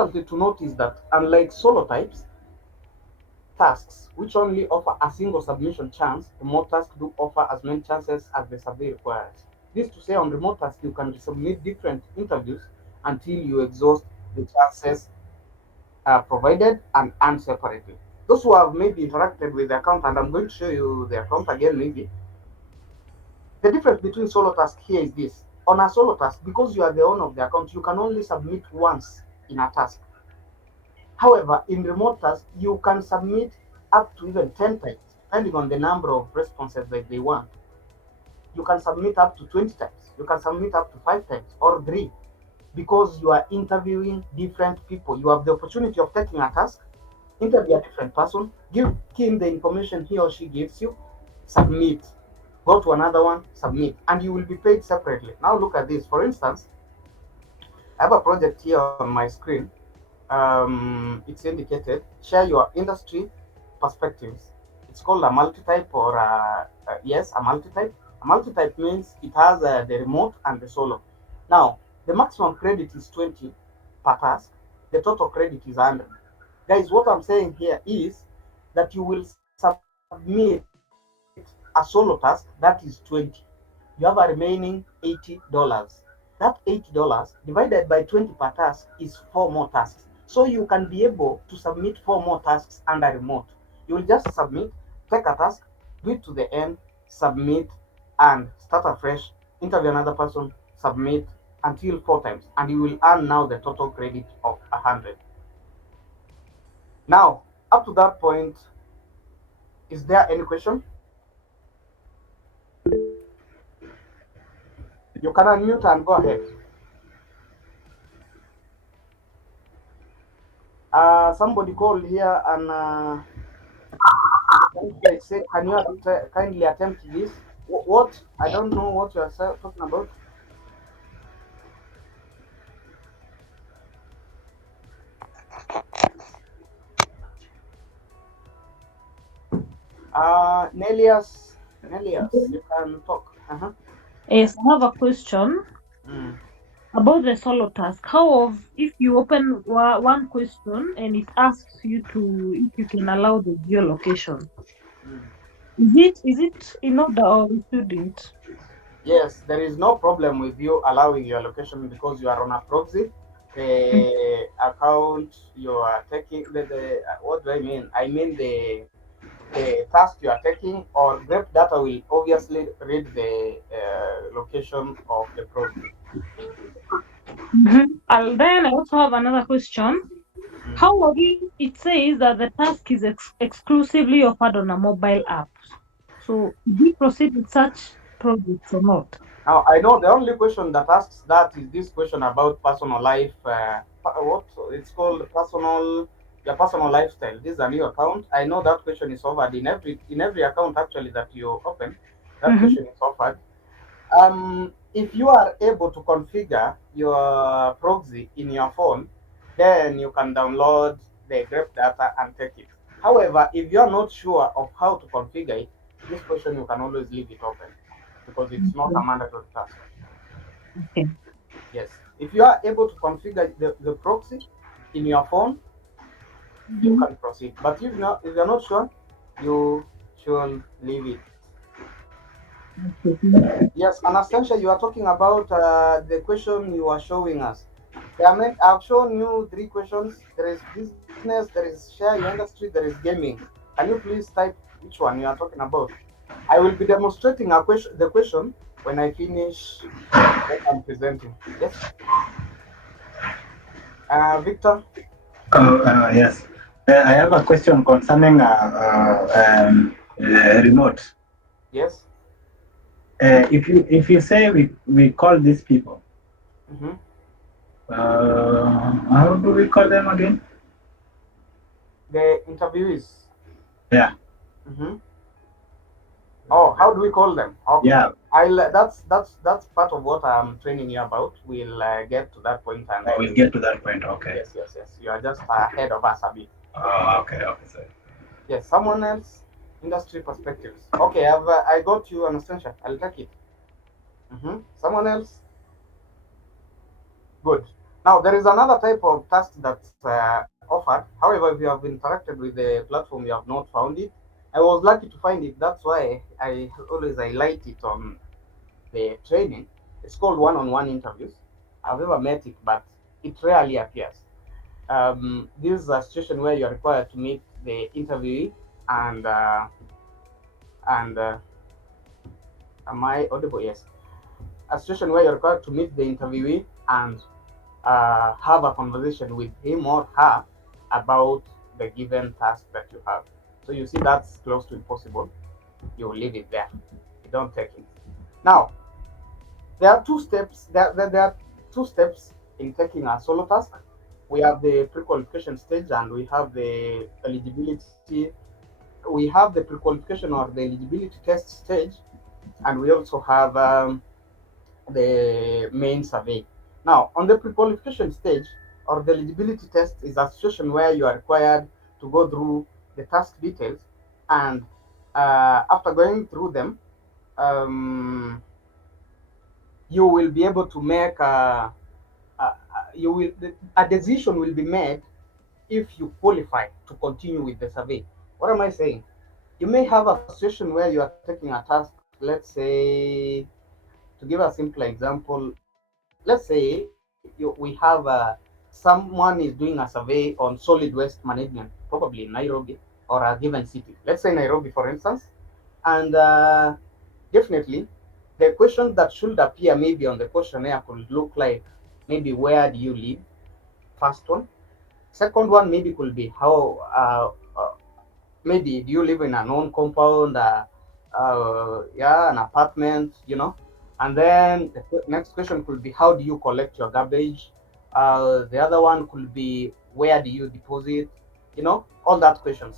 importantly to note is that unlike solo types tasks, which only offer a single submission chance, remote tasks do offer as many chances as the survey requires. This to say, on remote tasks, you can submit different interviews until you exhaust the chances provided and earned separately. Those who have maybe interacted with the account, and I'm going to show you the account again maybe. The difference between solo task here is this. On a solo task, because you are the owner of the account, you can only submit once in a task. However, in remote tasks, you can submit up to even 10 times, depending on the number of responses that they want. You can submit up to 20 times. You can submit up to 5 times or three because you are interviewing different people. You have the opportunity of taking a task, interview a different person, give him the information he or she gives you, submit. Go to another one, submit, and you will be paid separately. Now look at this. For instance, I have a project here on my screen. It's indicated share your industry perspectives. It's called a multi-type or yes, a multi-type. A multi-type means it has the remote and the solo. Now, the maximum credit is 20 per task. The total credit is 100. Guys, what I'm saying here is that you will submit a solo task that is 20. You have a remaining $80. That $80 divided by 20 per task is 4 more tasks. So you can be able to submit 4 more tasks under remote. You will just submit, take a task, do it to the end, submit, and start afresh, interview another person, submit until 4 times, and you will earn now the total credit of 100. Now, up to that point, is there any question? You can unmute and go ahead. Somebody called here and say, can you kindly attempt this? What? I don't know what you are talking about. Nelias, you can talk. Yes, I have a question Mm, about the solo task. If you open one question and it asks you to if you can allow the geolocation? mm. Is it in order or we shouldn't? Yes, there is no problem with you allowing your location because you are on a proxy. The account you are taking, what do I mean? I mean the task you are taking, or Grape Data will obviously read the location of the proxy. Mm-hmm. And then I also have another question. Mm. How if it says that the task is exclusively offered on a mobile app? So do we proceed with such projects or not? Now, I know the only question that asks that is this question about personal life. What it's called your personal lifestyle. This is a new account. I know that question is offered in every account actually that you open. That Mm-hmm. question is offered. If you are able to configure your proxy in your phone, then you can download the grep data and take it. However, if you are not sure of how to configure it, this question you can always leave it open because it's not a Okay. mandatory task. Okay. Yes. If you are able to configure the proxy in your phone, you Mm-hmm. can proceed. But if you're not sure, you should leave it. Okay. Yes, Anastasia, you are talking about the question you are showing us. I've shown you 3 questions. There is business, there is share your industry, there is gaming. Can you please type which one you are talking about? I will be demonstrating the question when I finish what I'm presenting. Yes, Victor. Yes. I have a question concerning remote. Yes. If you say we call these people, Mm-hmm. how do we call them again? The interviewees. Yeah, Mm-hmm. Oh, how do we call them? Okay. yeah. That's part of what I'm training you about. We'll get to that point, and Oh, I we'll will. get to that point. Okay. Yes, yes, yes. You are just ahead of us a bit. Okay, okay, sorry. Yes, someone else. Industry perspectives. Okay, I got you, Anastasia. I'll take it. Someone else. Good. Now, there is another type of task that's offered. However, if you have interacted with the platform, you have not found it. I was lucky to find it. That's why I always highlight it on the training. It's called one-on-one interviews. I've never met it, but it rarely appears. This is a situation where you are required to meet the interviewee and and am I audible? Yes. A situation where you're required to meet the interviewee and have a conversation with him or her about the given task that you have. So you see that's close to impossible. You leave it there. You don't take it. Now, there are two steps. There are two steps in taking a solo task. We have the pre-qualification stage and we have the eligibility. We have the pre-qualification or the eligibility test stage, and we also have the main survey. Now, on the pre-qualification stage or the eligibility test is a situation where you are required to go through the task details, and after going through them, um, you will be able to make a decision will be made if you qualify to continue with the survey. What am I saying? You may have a situation where you are taking a task. Let's say, to give a simple example, let's say we have someone is doing a survey on solid waste management, probably in Nairobi or a given city. Let's say Nairobi, for instance, and definitely the questions that should appear maybe on the questionnaire could look like maybe where do you live, first one. Second one maybe could be how maybe do you live in a known compound, yeah, an apartment, and then the next question could be how do you collect your garbage. The other one could be where do you deposit, all that questions.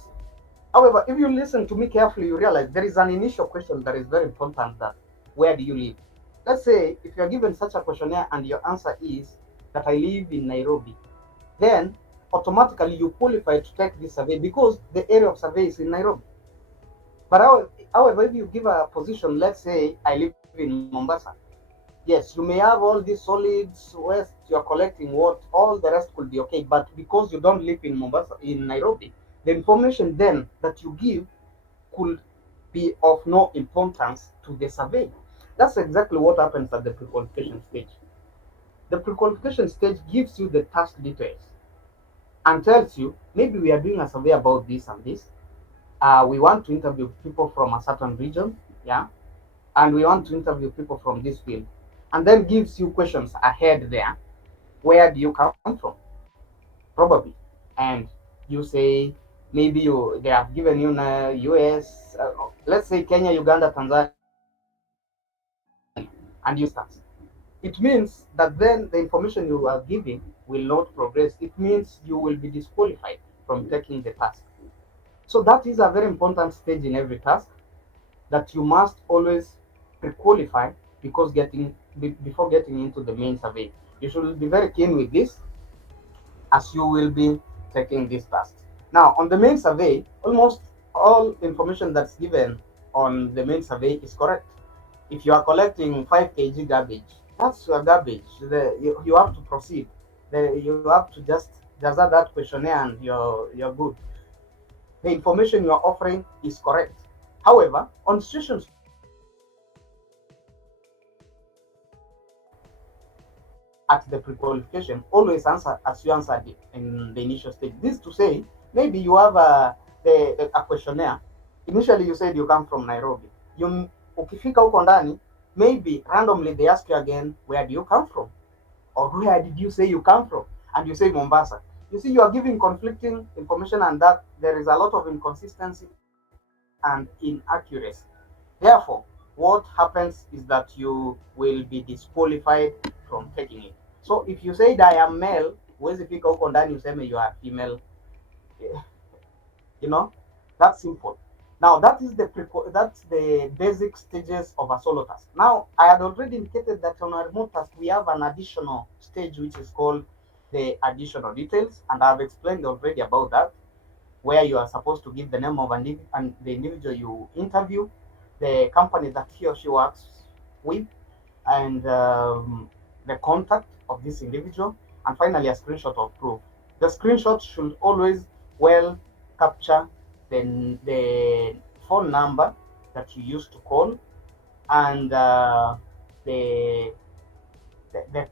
However, if you listen to me carefully, you realize there is an initial question that is very important, that where do you live. Let's say if you are given such a questionnaire and your answer is that I live in Nairobi, then automatically you qualify to take this survey because the area of survey is in Nairobi. But however, if you give a position, let's say I live in Mombasa, yes, you may have all these solids, waste, you're collecting what, all the rest could be okay. But because you don't live in Mombasa, in Nairobi, the information then that you give could be of no importance to the survey. That's exactly what happens at the pre-qualification stage. The pre-qualification stage gives you the task details and tells you maybe we are doing a survey about this and this. We want to interview people from a certain region, yeah, and we want to interview people from this field, and then gives you questions ahead there. Where do you come from? Probably, and you say maybe they have given you US, let's say Kenya, Uganda, Tanzania, and you say for instance. It means that then the information you are giving will not progress. It means you will be disqualified from taking the task. So that is a very important stage in every task that you must always pre-qualify because before getting into the main survey. You should be very keen with this as you will be taking this task. Now, on the main survey, almost all information that's given on the main survey is correct. If you are collecting 5 kg garbage, that's your garbage. You have to proceed. You have to just answer that questionnaire and you're good. The information you are offering is correct. However, on situations where you are at the pre-qualification, always answer as you answered it in the initial stage. This to say, maybe you have a questionnaire. Initially, you said you come from Nairobi. Ukifika huko ndani, maybe randomly they ask you again, where do you come from? Or where did you say you come from? And you say Mombasa. You see, you are giving conflicting information, and that there is a lot of inconsistency and inaccuracy. Therefore, what happens is that you will be disqualified from taking it. So if you said I am male, huwezi fika huko ndani useme you are female. you know that's simple. Now that's the basic stages of a solo task. Now I had already indicated that on a remote task we have an additional stage which is called the additional details, and I've explained already about that, where you are supposed to give the name of the individual you interview, the company that he or she works with, and the contact of this individual. and finally a screenshot of proof. The screenshot should always well capture the phone number that you used to call and the, the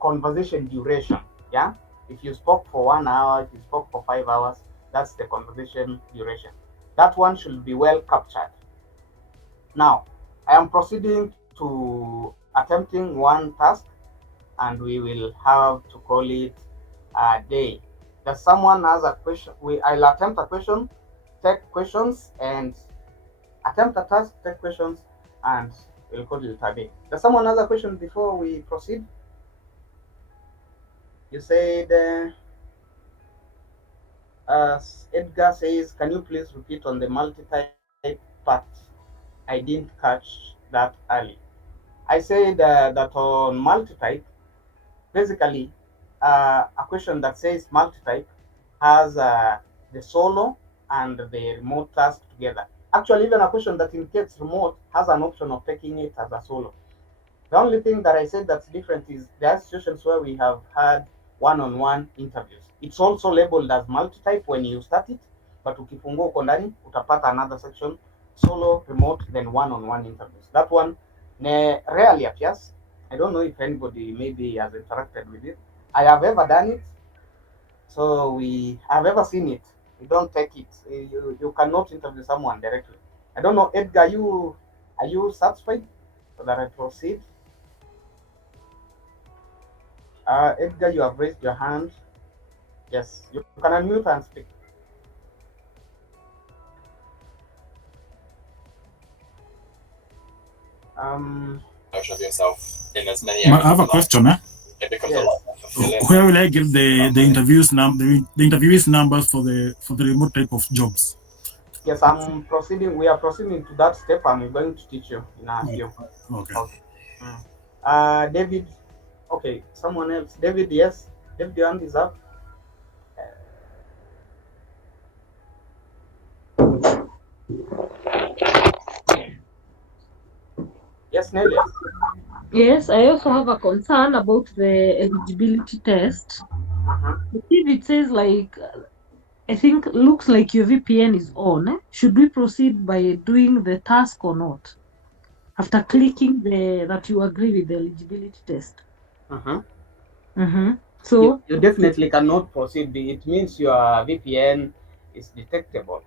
conversation duration. Yeah, if you spoke for 1 hour, if you spoke for 5 hours, that's the conversation duration. That one should be well captured. Now, I am proceeding to attempting one task, and we will have to call it a day. That someone has a question, I'll attempt a question, take questions, and attempt a task, take questions, and we'll call it a day. Does someone has a question before we proceed? You said, Edgar says, can you please repeat on the multi-type part? I didn't catch that early. I said that on multi-type, basically, a question that says multi-type has the solo and the remote task together. Actually, even a question that indicates remote has an option of taking it as a solo. The only thing that I said that's different is there are situations where we have had one-on-one interviews. It's also labeled as multi-type when you start it, but ukifungua uko ndani utapata another section, solo, remote, then one-on-one interviews. That one rarely appears. I don't know if anybody maybe has interacted with it. I have ever done it, so we have ever seen it. You don't take it. You cannot interview someone directly. I don't know, Edgar. Are you satisfied so that I proceed? Edgar, you have raised your hand. Yes, you can unmute and speak. Um, Version of yourself in as many areas I have a of life. question. It becomes a yes. lot more fulfilling. Where will I get the interviewees numbers for the remote type of jobs? Yes, I'm proceeding. We are proceeding to that step. I'm going to teach you in a few. Okay. Okay. Mm. David. Okay, someone else. David, yes. David, your hand is up. Yes, Nelia. Yes, I also have a concern about the eligibility test. Uh-huh. If it says like, I think looks like your VPN is on, should we proceed by doing the task or not? After clicking the that you agree with the eligibility test. Uh-huh. Mm-hmm. You, So, you definitely cannot proceed. It means your VPN is detectable.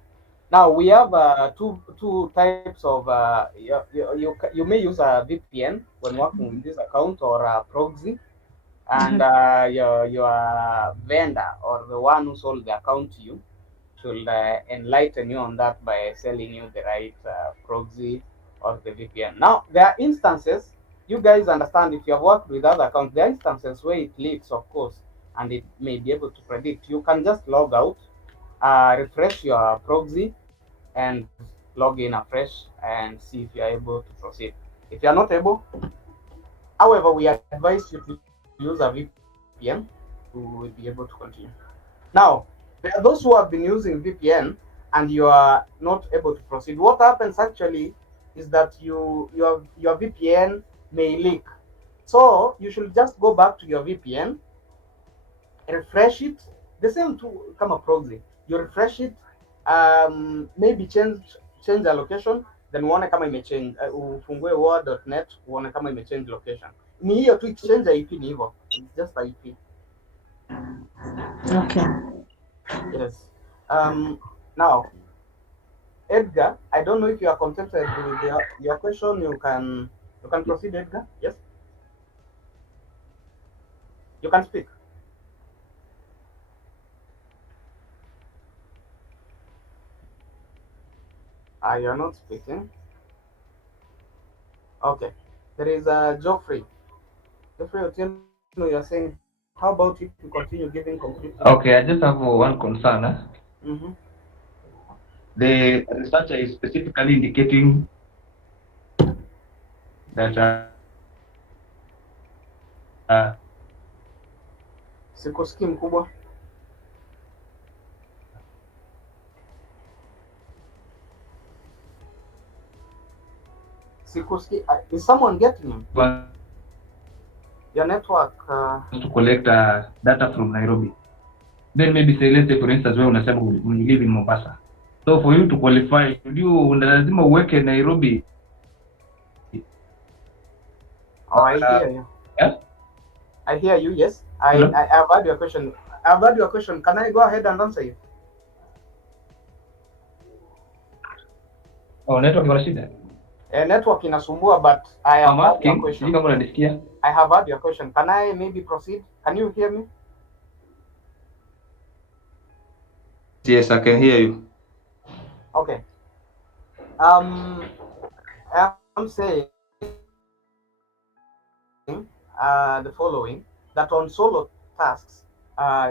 Now we have two types of you may use a VPN when working with this account or a proxy, and mhm. your vendor or the one who sold the account to you should enlighten you on that by selling you the right proxy or the VPN. Now there are instances you guys understand if you have worked with other accounts. There are instances where it leaks, of course, and it may be able to predict. You can just log out, refresh your proxy, and log in afresh and see if you're able to proceed. If you're not able, however, we advise you to use a VPN to be able to continue. Now, there are those who have been using VPN and you are not able to proceed. What happens actually is that your VPN may leak. So you should just go back to your VPN, refresh it, the same to come a proxy. You refresh it, maybe change the location, then uone kama imechange, ufungue war.net uone kama imechange location. Ni hiyo tu, exchange IP ni hivyo, it's just IP. Okay. Yes. Now, Edgar, I don't know if you are contented with your question. You can proceed, Edgar. Yes, you can speak. You're not speaking. Okay. There is Geoffrey. Geoffrey Otieno, you're saying, how about if you continue giving complete details? Okay, I just have one concern. Mm-hmm. The researcher is specifically indicating that Sikusikii mkubwa. Sikusikii. Is someone getting him? Your network to collect data from Nairobi. Then maybe say, let's say for instance, wewe unasema you live in Mombasa. So for you to qualify, lazima uweke Nairobi. I hear you. Yeah? I hear you, yes. Hello? I have heard your question. I've heard your question. Can I go ahead and answer you? Oh, network iko na shida. Network inasumbua, but I have I'm heard your asking, question. sijui kama unanisikia. I have heard your question. Can I maybe proceed? Can you hear me? Yes, I can hear you. Okay. I'm saying the following: that on solo tasks,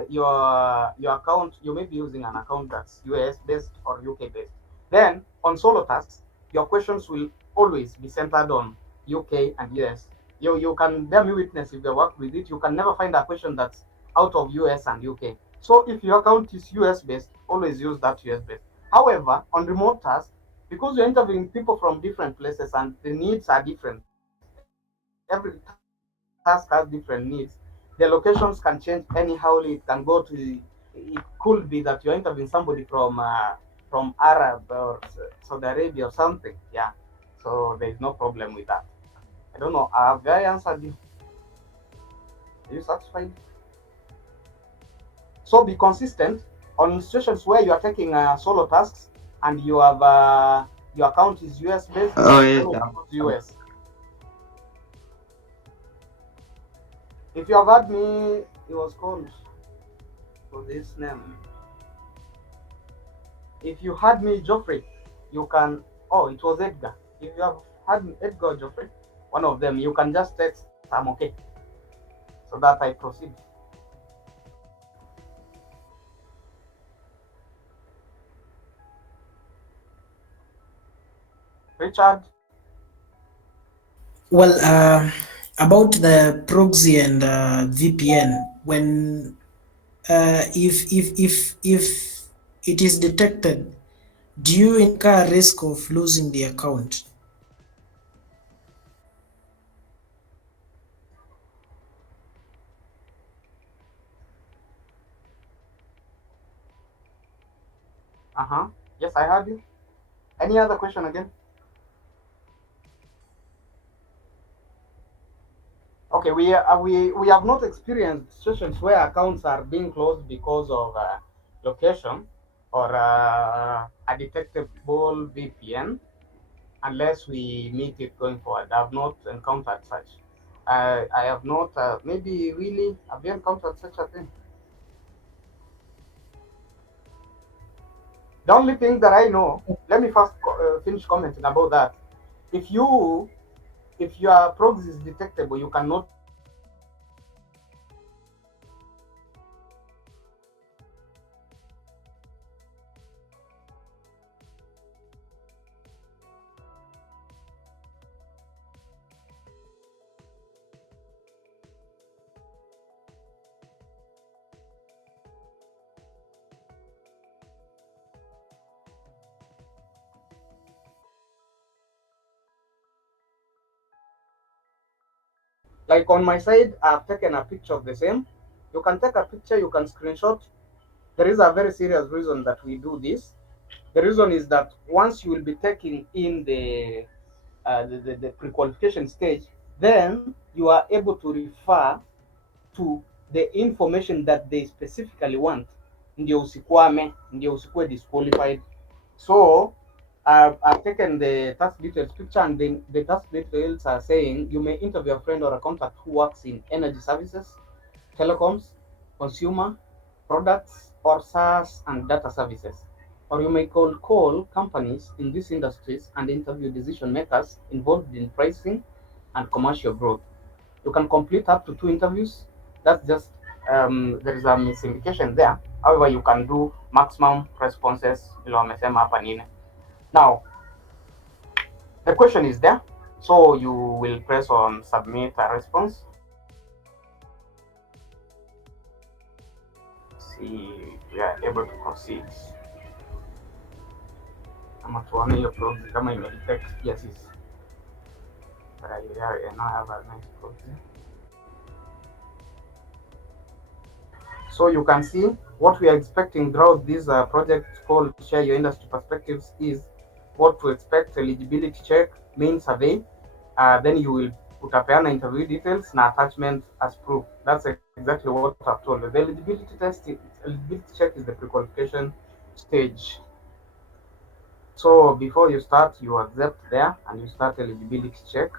your account, you may be using an account that's US based or UK based. Then on solo tasks, your questions will always be centered on UK and US. You can bear me witness, if you work with it, you can never find a question that's out of US and UK. So if your account is US based, always use that US based. However, on remote tasks, because you're interviewing people from different places and the needs are different, every task has different needs. The locations can change anyhow. It can go to. It could be that you're interviewing somebody from Arab or Saudi Arabia or something. Yeah. So there is no problem with that. I don't know. Have I answered you? Are you satisfied? So be consistent on situations where you are taking solo tasks and you have your account is US based. Oh yes, Always use US. If you have heard me, it was called for this name. If you had me Joffrey, you can. Oh, it was Edgar. If you have had me Edgar or Joffrey, one of them, you can just text I'm okay, so that I proceed. Richard. Well, about the proxy and VPN, when if it is detected, do you incur risk of losing the account? Uh-huh. Yes, I heard you. Any other question again? Okay, we have not experienced situations where accounts are being closed because of location or a detectable VPN, unless we meet it going forward. I have not encountered such. I have not. Maybe really, have you encountered such a thing? The only thing that I know. Let me first finish commenting about that. If you if your proxy is detectable, you can notify the account and like on my side, I've taken a picture of the same. You can take a picture, you can screenshot. There is a very serious reason that we do this. The reason is that once you will be taking in the pre-qualification stage, then you are able to refer to the information that they specifically want, ndio usikwame, ndio usikuwe disqualified. So I've taken the task details picture, and then the task details are saying you may interview a friend or a contact who works in energy services, telecoms, consumer products, or SaaS and data services. Or you may call companies in these industries and interview decision makers involved in pricing and commercial growth. You can complete up to 2 interviews. That's just there is a misindication there. However, you can do maximum responses vile wamesema hapa nini. Now, the question is there. So you will press on submit a response. See if you are able to proceed. Ama tuone hiyo proxy kama imedetect. Yes, yes. But I now have a nice proxy. So you can see what we are expecting throughout this project called Share Your Industry Perspectives is what to expect: eligibility check, main survey, then you will utapeana interview details na attachment as proof. That's exactly what I've told you. The eligibility check is the pre-qualification stage. So before you start, you accept there and you start eligibility check.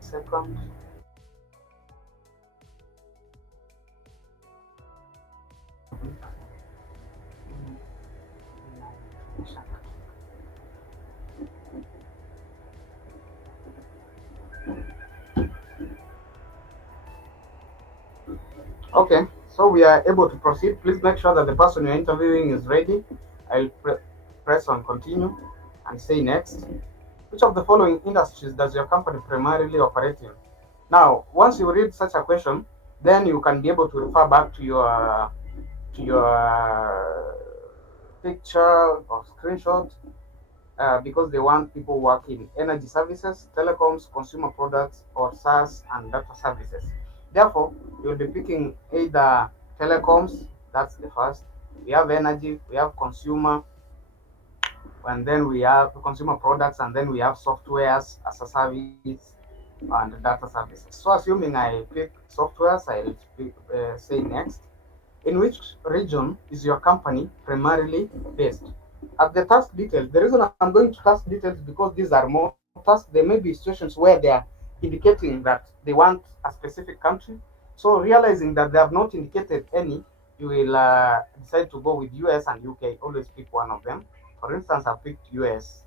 Second. Okay, so we are able to proceed. Please make sure that the person you're interviewing is ready. I'll press on continue and say next. Which of the following industries does your company primarily operate in? Now, once you read such a question, then you can be able to refer back to your picture or screenshot because they want people working energy services, telecoms, consumer products, or SaaS and data services. Therefore, you'll be picking either telecoms, that's the first. We have energy, we have consumer, and then we have consumer products, and then we have softwares as a service and data services. So assuming I pick softwares, I'll say next. In which region is your company primarily based? At the task details, the reason I'm going to task details because these are more tasks. There may be situations where they are indicating that they want a specific country. So realizing that they have not indicated any, you will decide to go with US and UK. Always pick one of them. For instance, I picked US.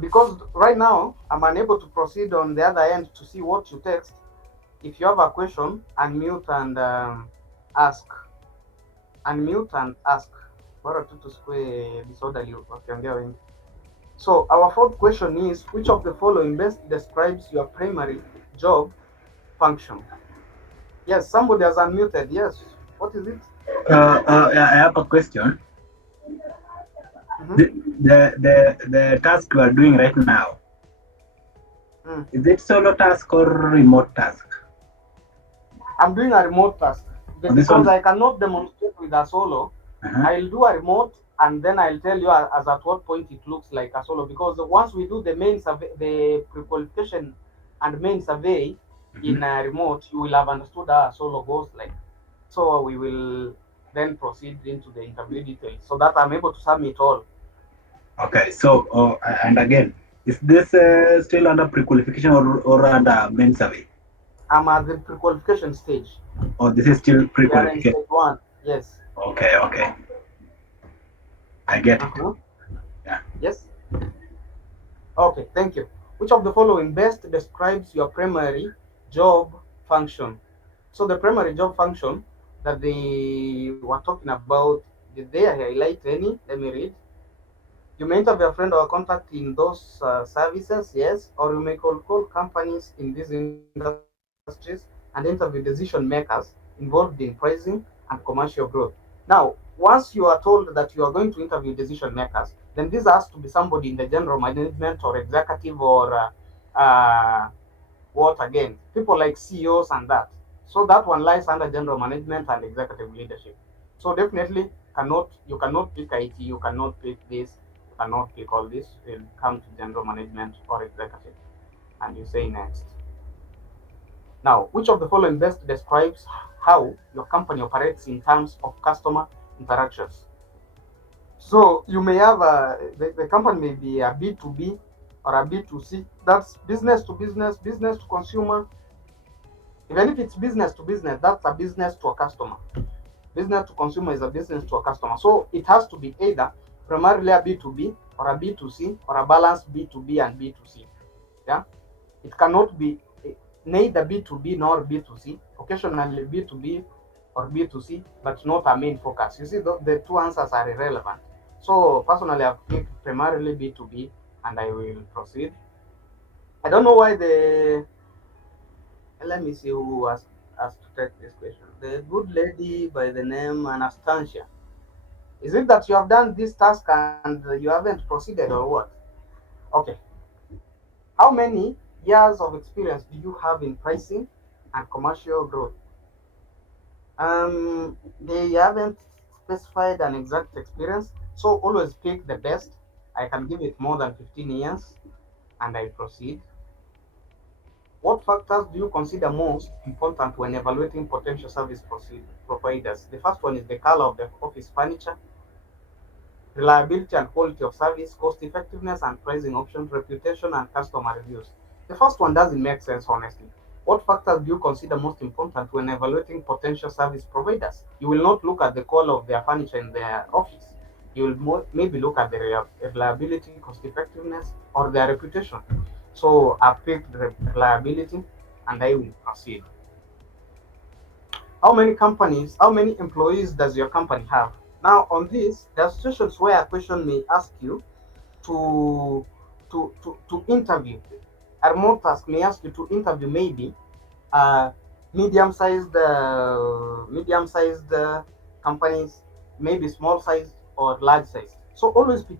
Because right now I'm unable to proceed on the other end to see what you text. If you have a question, unmute and ask. Unmute and ask. Bora tu tusikue disorderly wakiongea wengi. So our fourth question is, which of the following best describes your primary job function? Yes, somebody has unmuted. Yes. What is it? I have a question. Mhm. The task you are doing right now, is it solo task or remote task? I'm doing a remote task Oh, this because one? I cannot demonstrate with a solo. I'll do a remote and then I'll tell you as at what point it looks like a solo. Because once we do the main survey, the pre-qualification and main survey in a remote, you will have understood how a solo goes like. So we will then proceed into the interview details so that I'm able to submit all. Okay, so and again, is this still under pre-qualification or under main survey? I'm at the pre-qualification stage. Oh, this is still We are in pre-qualification. stage one. Yes. Okay. I get it. Yeah. Yes. Okay, thank you. Which of the following best describes your primary job function? So the primary job function that they were talking about, did they highlight any? Let me read. You may interview a friend or a contact in those services, yes, or you may call companies in these industries and interview decision makers involved in pricing and commercial growth. Now, once you are told that you are going to interview decision makers, then this has to be somebody in the general management or executive or what again, people like CEOs and that. So that one lies under general management and executive leadership. So definitely you cannot pick IT, you cannot pick this, you cannot pick all this. Will come to general management or executive, and you say next. Now, which of the following best describes how your company operates in terms of customer interactions? So you may have the company may be a B2B or a B2C. That's business to business, business to consumer. Even if it's business to business, that's a business to a customer. Business to consumer is a business to a customer. So it has to be either primarily a B2B or a B2C or a balanced B2B and B2C. Yeah, it cannot be neither B2B nor B2C. Occasionally B2B or B2C, but not a main focus. You see, the two answers are irrelevant. So personally, I've picked primarily B2B, and I will proceed. I don't know why let me see who has to take this question. The good lady by the name Anastasia. Is it that you have done this task and you haven't proceeded or what? Okay. How many years of experience do you have in pricing and commercial growth? They haven't specified an exact experience, so always pick the best. I can give it more than 15 years, and I proceed. What factors do you consider most important when evaluating potential service providers? The first one is the color of the office furniture, reliability and quality of service, cost effectiveness and pricing options, reputation and customer reviews. The first one doesn't make sense, honestly. What factors do you consider most important when evaluating potential service providers? You will not look at the color of their furniture in their office. You will maybe look at the reliability, cost effectiveness, or their reputation. So I picked the reliability and I will proceed. How many employees does your company have? Now, on this, there are situations where a question may ask you to to interview. A remote task may ask you to interview maybe uh, medium-sized companies, maybe small size or large size. So always be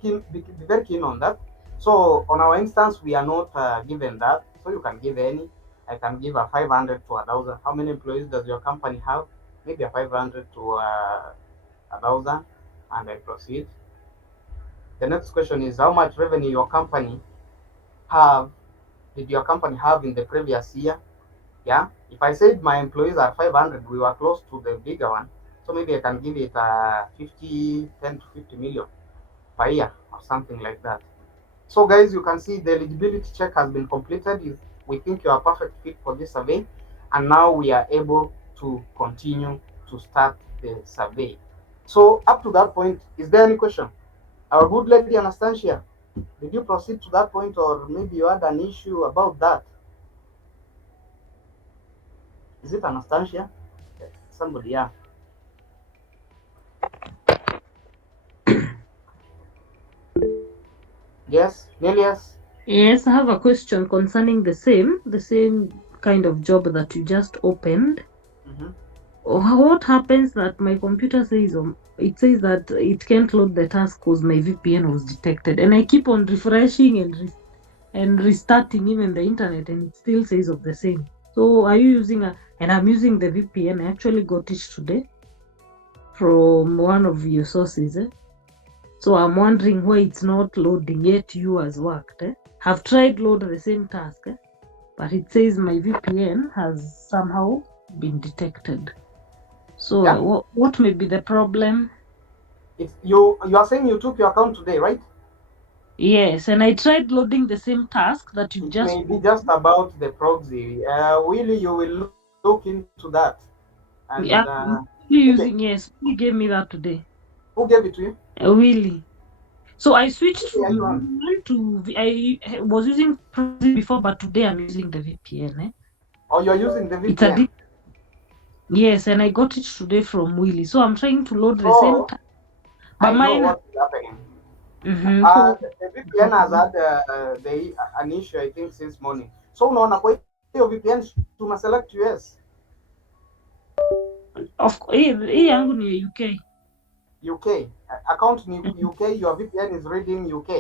very keen on that. So on our instance, we are not given that. So you can give any. I can give a 500 to 1,000. How many employees does your company have? Maybe a 500 to 1,000, and I proceed. The next question is how much revenue have did your company have in the previous year? Yeah, if I said my employees are 500, we were close to the bigger one, so maybe I can give it 10 to 50 million per year or something like that. So guys, you can see the eligibility check has been completed. We think you are a perfect fit for this survey, and now we are able to continue to start the survey. So up to that point, is there any question? Our good lady Anastasia, did you proceed to that point, or maybe you had an issue about that? Is it Anastasia? Somebody, yeah. Yes, Nelius? Yes, I have a question concerning the same kind of job that you just opened. Mm-hmm. What happens that my computer says it says that it can't load the task because my VPN was detected, and I keep on refreshing and restarting even the internet, and it still says of the same. So are you using and I'm using the VPN. I actually got it today from one of your sources. So I'm wondering why it's not loading yet. You has worked. Have tried load the same task, but it says my VPN has somehow been detected. So Yeah. what may be the problem? You are saying you took your account today, right? Yes, and I tried loading the same task that you It just may be just about the proxy. Willie, you will look into that. And using. Yes, he gave me that today. who gave it to you? Willie. So I switched Who are you on? from one to I was using proxy before, but today I'm using the VPN. Or you're using the It's a VPN? yes, and I got it today from Willie. So I'm trying to load the same So task, but I know mine. what is happening. So The VPN has had an issue, I think, since morning. So unaona kwa hiyo VPN tuna select US. hii yangu ni UK. UK. Account ni UK, your VPN is reading UK.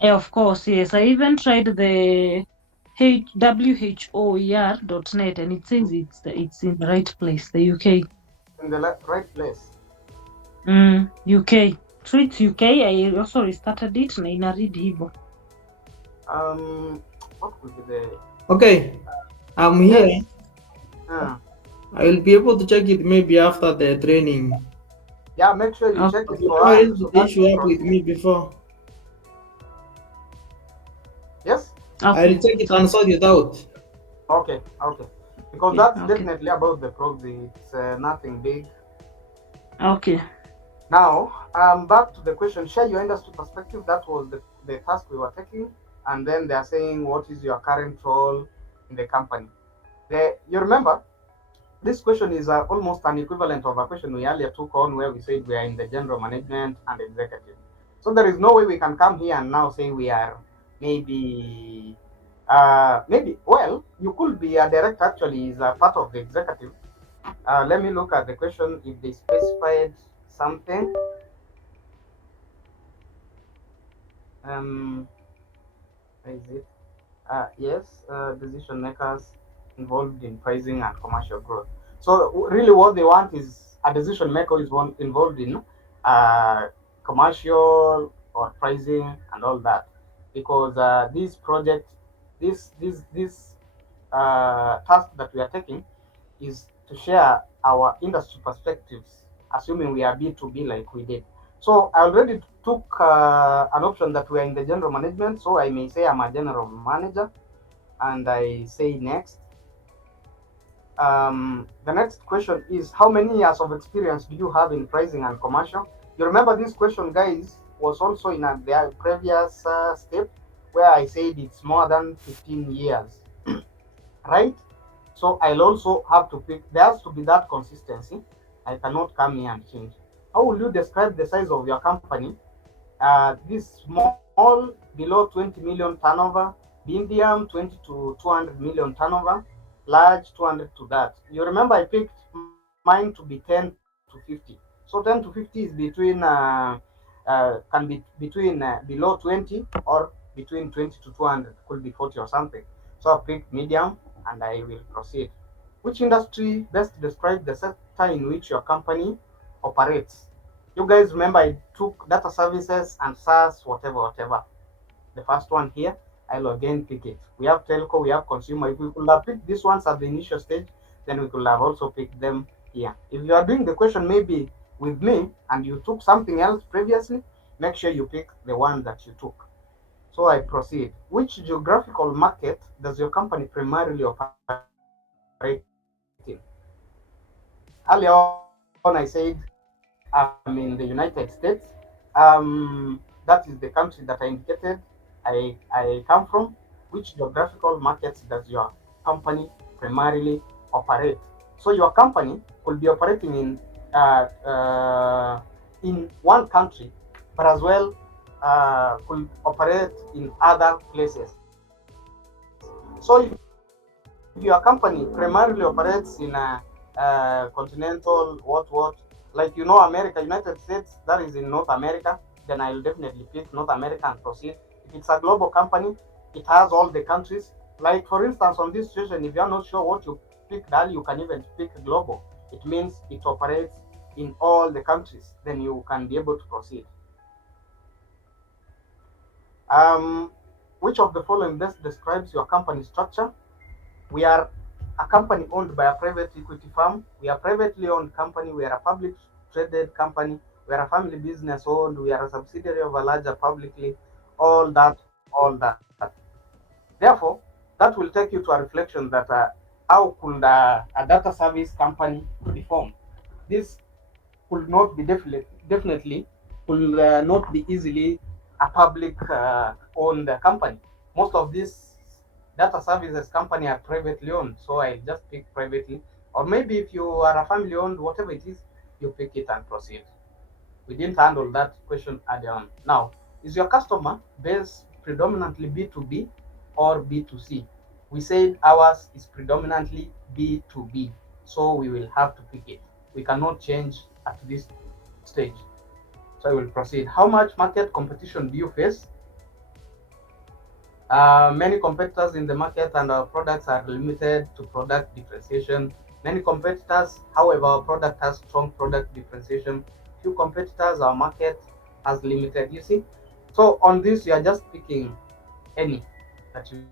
Of course, yes. I even tried the whoer.net, and it says it's in the right place, the UK. In the right place. UK. So it's UK. I also restarted it na ina read hivyo. What could be the... Okay, I'm here. Yes. I will be able to check it maybe after the training. Yeah, make sure you check it for Why us. is the issue up with me before? Okay. I'll check it and sort it out. Okay, okay. Because Yeah. that's Okay. definitely about the proxy. It's nothing big. Okay. Now, back to the question. Share your industry perspective. That was the task we were taking, and then they are saying, "What is your current role in the company?" You remember, this question is almost an equivalent of a question we earlier took on, where we said we are in the general management and executive. So there is no way we can come here and now say we are maybe well, you could be a director actually is a part of the executive. Let me look at the question if they specified something. Um, is it? Yes, decision makers involved in pricing and commercial growth. So really, what they want is a decision maker is one involved in uh, commercial or pricing and all that, because this project, this task that we are taking is to share our industry perspectives, assuming we are B2B like we did. So I already took an option that we are in the general management, so I may say I'm a general manager, and I say next. The next question is, how many years of experience do you have in pricing and commercial? You remember this question, guys, was also in the previous step, where I said it's more than 15 years, right? So I'll also have to pick, there has to be that consistency. I cannot come here and change. How will you describe the size of your company? This small, below 20 million turnover, medium 20 to 200 million turnover, large 200 to that. You remember I picked mine to be 10 to 50. So 10 to 50 is between can be between below 20 or between 20 to 200, could be 40 or something. So I picked medium and I will proceed. Which industry best describes the sector in which your company operates? You guys remember I took data services and SaaS, whatever, whatever. The first one here, I'll again pick it. We have telco, we have consumer. If we could have picked these ones at the initial stage, then we could have also picked them here. If you are doing the question maybe with me and you took something else previously, make sure you pick the one that you took. So I proceed. Which geographical market does your company primarily operate in? Earlier on, I said I'm in the United States. That is the country that I indicated I come from. Which geographical markets does your company primarily operate? So your company could be operating in one country, but as well could operate in other places. So if your company primarily operates in continental like America, United States, that is in North America, then I'll definitely pick North America and proceed. If it's a global company, it has all the countries. Like for instance, on this situation, if you're not sure what you pick, that you can even pick global. It means it operates in all the countries. Then you can be able to proceed. Um, which of the following best describes your company structure? We are a company owned by a private equity firm. We are a privately owned company. We are a public traded company. We are a family business owned. We are a subsidiary of a larger publicly. All that, all that. Therefore, that will take you to a reflection that how could a data service company be formed? This could not be definitely could not be easily a public owned company. Most of these data services company are privately owned, so I just pick privately. Or maybe if you are a family owned, whatever it is, you pick it and proceed. We didn't handle that question earlier on. Now, is your customer base predominantly B2B or B2C? We said ours is predominantly B2B, so we will have to pick it. We cannot change at this stage. So I will proceed. How much market competition do you face? Many competitors in the market, and our products are limited to product differentiation. Many competitors, however, our product has strong product differentiation. Few competitors, our market has limited. You see, so on this, you are just picking any that you want.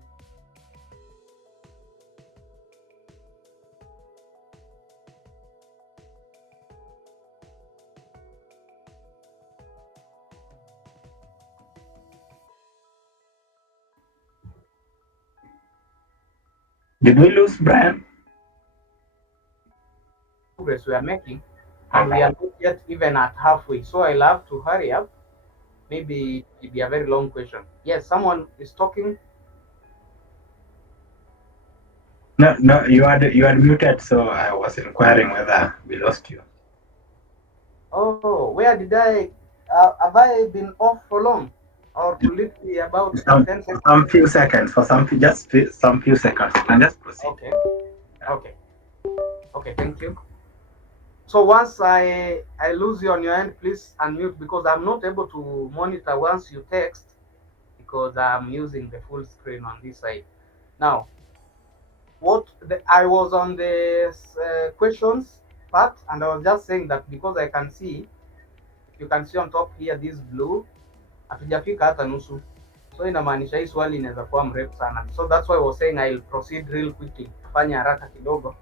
Did we lose Brian? Progress we are making, and we are not yet even at halfway. So I'll have to hurry up. Maybe it'll be a very long question. Yes, someone is talking. No, you are muted, so I was inquiring whether we lost you. Oh, where did I? Have I been off for long, or could it be about Some 10 seconds? some few seconds, for some few seconds. You can just proceed. Okay, okay, okay. Thank you. So once I lose you on your end, please unmute because I'm not able to monitor once you text because I'm using the full screen on this side. Now, I was on the questions part, and I was just saying that because you can see on top here this blue, hatujafika hata nusu, so inamaanisha hii swali inaweza kuwa mrefu sana. So that's why I was saying I'll proceed real quickly, tufanye haraka kidogo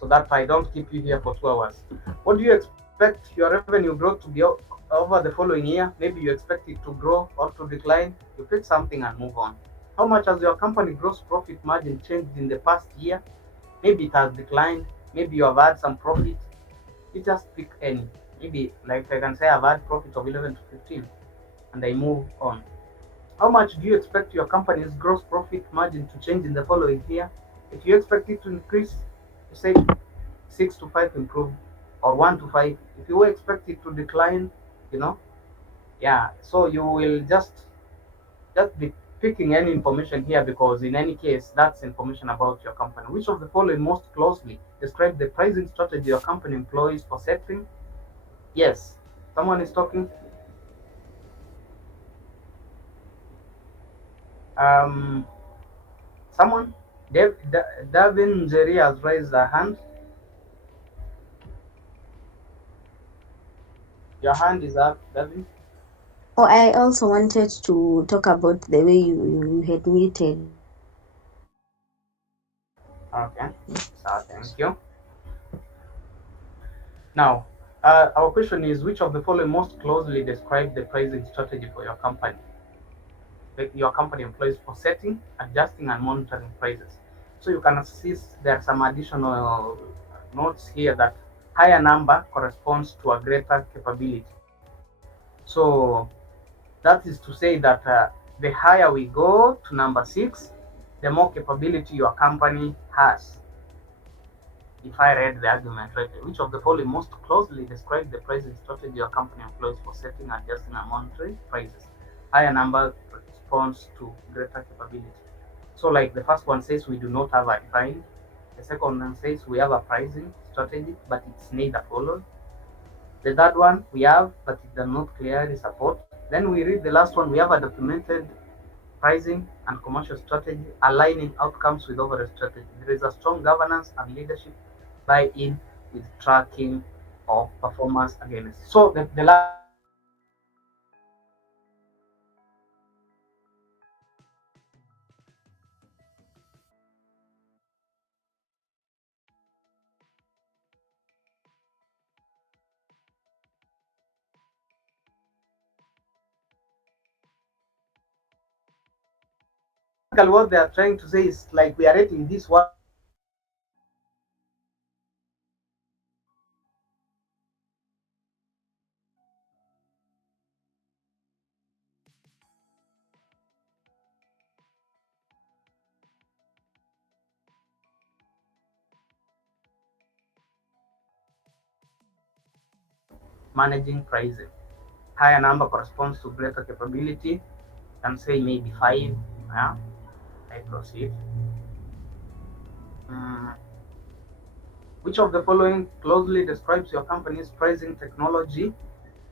so that I don't keep you here for 2 hours. What do you expect your revenue growth to be over the following year? Maybe you expect it to grow or to decline. You pick something and move on. How much has your company gross profit margin changed in the past year? Maybe it has declined. Maybe you have had some profit. You just pick any. Maybe like I can say I've had profit of 11 to 15 and I move on. How much do you expect your company's gross profit margin to change in the following year? If you expect it to increase, you say 6 to 5 improve or 1 to 5. If you expect it to decline, you know, yeah, so you will just be picking any information here because in any case that's information about your company. Which of the following most closely describe the pricing strategy your company employs for setting? Yes, someone is talking. um Someone, Davin Jerry has raised a hand. Your hand is up, Davin. Oh, I also wanted to talk about the way you had muted. Okay, so thank you. Now, our question is which of the following most closely describe the pricing strategy for your company? Your company employs for setting, adjusting, and monitoring prices. So you can see there are some additional notes here that higher number corresponds to a greater capability. So that is to say that the higher we go to number 6, the more capability your company has. If I read the argument right, which of the following most closely describe the pricing strategy your company employs for setting, adjusting, and monitoring prices? Higher number responds to greater capability. So, like the first one says, we do not have a prime. The second one says we have a pricing strategy, but it's neither followed. The third one we have, but it does not clearly support. Then we read the last one, we have a documented pricing and commercial strategy, aligning outcomes with overall strategy. There is a strong governance and leadership buy-in with tracking of performance against. So the last what they are trying to say is like we are rating this one managing pricing. Higher number corresponds to greater capability. Can say maybe 5. Yeah, I proceed. Mm, which of the following closely describes your company's pricing technology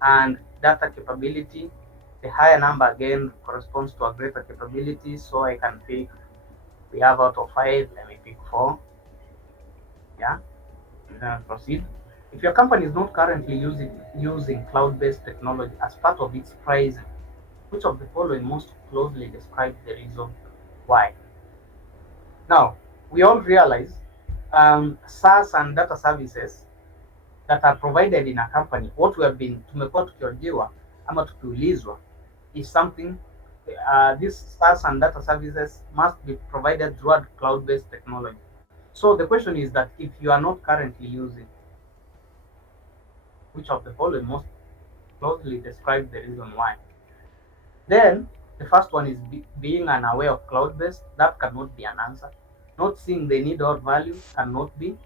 and data capability? The higher number again corresponds to a greater capability, so I can pick, we have out of 5, let me pick 4. Yeah, then proceed. If your company is not currently using cloud-based technology as part of its pricing, which of the following most closely describe the reason why? Now, we all realize SaaS and data services that are provided in a company, what we have been tumekuwa tukihojiwa ama tukiulizwa is something these SaaS and data services must be provided through cloud-based technology. So the question is that if you are not currently using, which of the following most closely describe the reason why? Then the first one is being unaware of cloud-based. That cannot be an answer. Not seeing the need or value cannot be.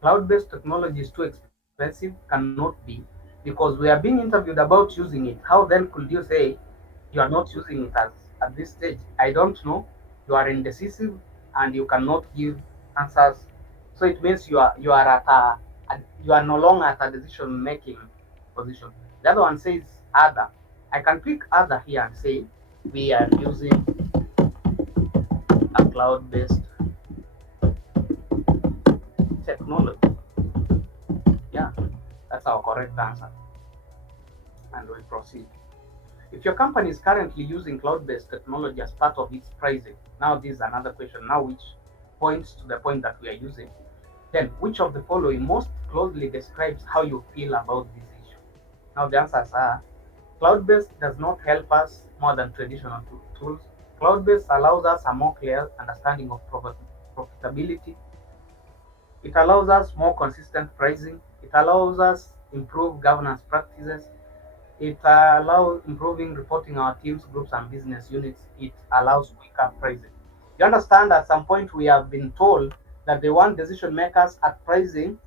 Cloud-based technology is too expensive cannot be, because we are being interviewed about using it. How then could you say you are not using it at this stage? I don't know. You are indecisive and you cannot give answers. So it means you are you are no longer at a decision making position. The other one says other. I can pick other here and say we are using a cloud-based technology. Yeah, that's our correct answer. And we proceed. If your company is currently using cloud-based technology as part of its pricing, now this is another question now which points to the point that we are using, then which of the following most closely describes how you feel about this issue? Now the answers are cloud-based does not help us more than traditional tools. Cloud-based allows us a more clear understanding of profitability. It allows us more consistent pricing. It allows us improve governance practices. It allows improving reporting our teams, groups, and business units. It allows quicker pricing. You understand, at some point we have been told that they want decision makers at pricing,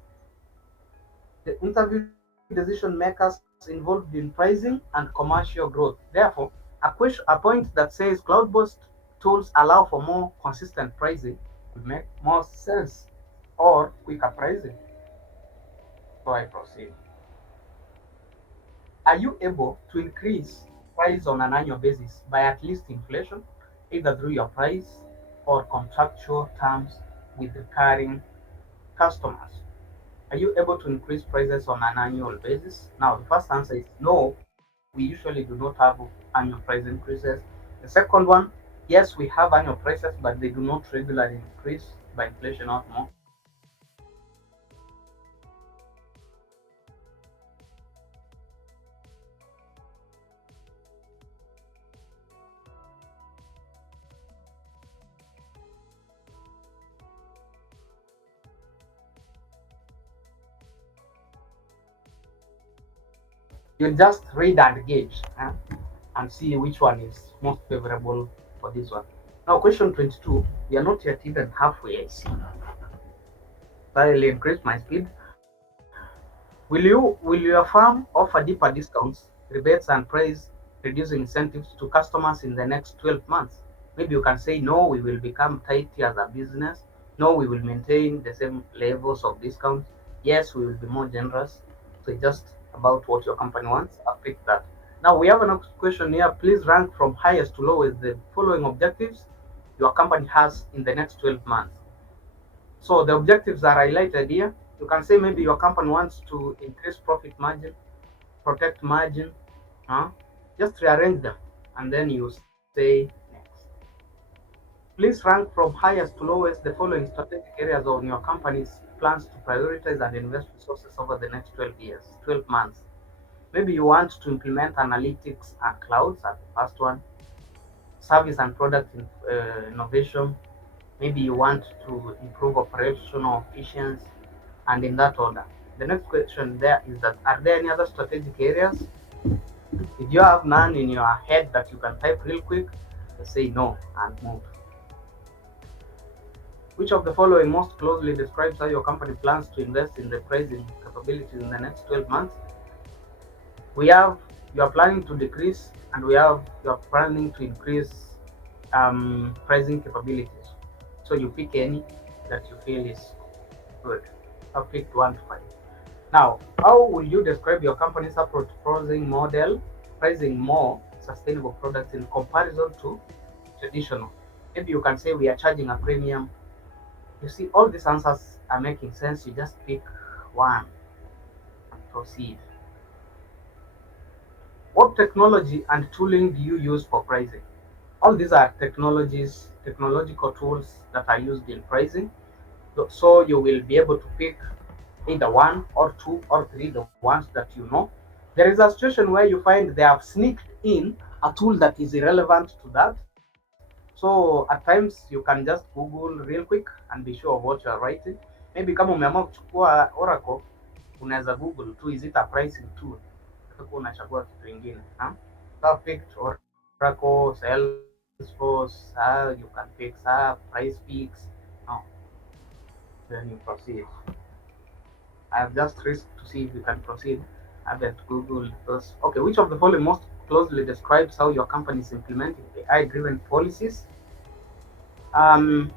the interview decision makers involved in pricing and commercial growth. Therefore, a point that says cloud-based tools allow for more consistent pricing will make more sense, or quicker pricing. So I proceed. Are you able to increase price on an annual basis by at least inflation, either through your price or contractual terms with recurring customers? Are you able to increase prices on an annual basis? Now, the first answer is no. We usually do not have annual price increases. The second one, yes, we have annual prices, but they do not regularly increase by inflation or more. You just read and gauge and see which one is most favorable for this one. Now, question 22. We are not yet even halfway. I see. I'll increase my speed. Will your firm offer deeper discounts, rebates, and price reducing incentives to customers in the next 12 months? Maybe you can say, no, we will become tighter as a business. No, we will maintain the same levels of discounts. Yes, we will be more generous. So it's just about what your company wants. I'll pick that. Now we have another question here. Please rank from highest to lowest the following objectives your company has in the next 12 months. So the objectives are highlighted here. You can say maybe your company wants to increase profit margin, protect margin, huh? Just rearrange them, and then you say next. Please rank from highest to lowest the following strategic areas on your company's plans to prioritize and invest resources over the next 12 years, 12 months. Maybe you want to implement analytics and clouds as the first one, service and product innovation. Maybe you want to improve operational efficiency, and in that order. The next question there is that are there any other strategic areas? If you have none in your head that you can type real quick, say no and move. Which of the following most closely describes how your company plans to invest in the pricing capabilities in the next 12 months? We have you are planning to decrease, and we have you are planning to increase pricing capabilities. So you pick any that you feel is good. I've picked 1 to 5. Now, how will you describe your company's approach to pricing more sustainable products in comparison to traditional? Maybe you can say we are charging a premium. You see, all these answers are making sense. You just pick one and proceed. What technology and tooling do you use for pricing? All these are technological tools that are used in pricing. So you will be able to pick either 1 or 2 or 3, the ones that you know. There is a situation where you find they have sneaked in a tool that is irrelevant to that. So at times you can just Google real quick and be sure of what you are writing. Maybe kama umeamua kuchukua Oracle, unaweza Google tu, is it a pricing tool? Utakuwa unachagua kitu ingine. So I've picked Oracle, Salesforce, you can pick Price Fix. No, then you proceed. I've just risked to see if you can proceed. I haven't Googled those. Okay, which of the following most closely describes how your company is implementing AI-driven policies? Um,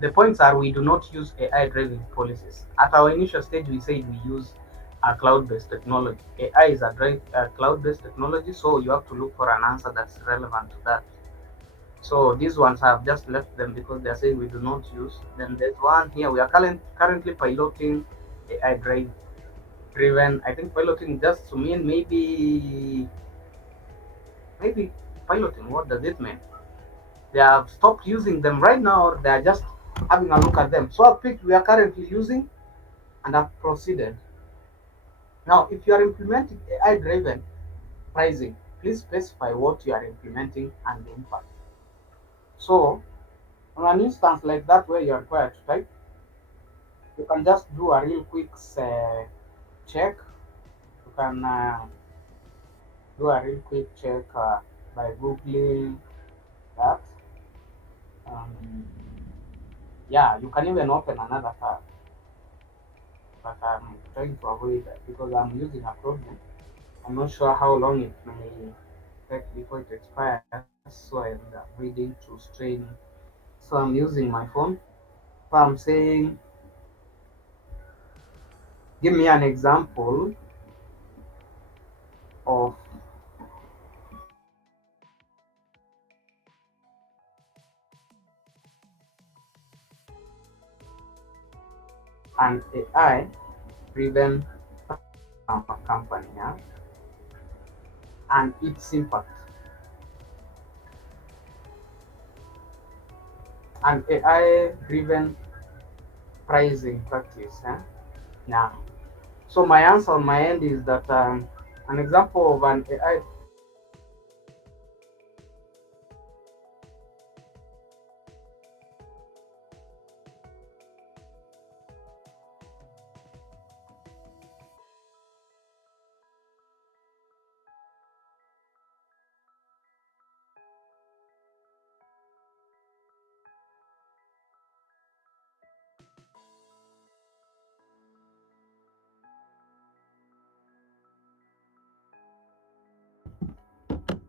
the points are we do not use AI-driven policies. At our initial stage, we said we use a cloud-based technology. AI is a cloud-based technology, so you have to look for an answer that's relevant to that. So these ones I have just left them because they're saying we do not use. Then there's one here. We are currently piloting AI driven. I think piloting just to mean maybe piloting. What does it mean? They have stopped using them right now, or they are just having a look at them. So I picked we are currently using, and I've proceeded. Now, if you are implementing AI driven pricing, please specify what you are implementing and the impact. So on an instance like that where you are required to type, you can just do a real quick check. You can do a real quick check by googling that. Um, yeah, you can even open another tab, but I'm trying to avoid that because I'm using a program. I'm not sure how long it may take before it expires, so I'm avoiding to strain. So I'm using my phone. So I'm saying, give me an example of an AI driven company, yeah, and its impact. An AI driven pricing practice. Now, so my answer on my end is that an example of an AI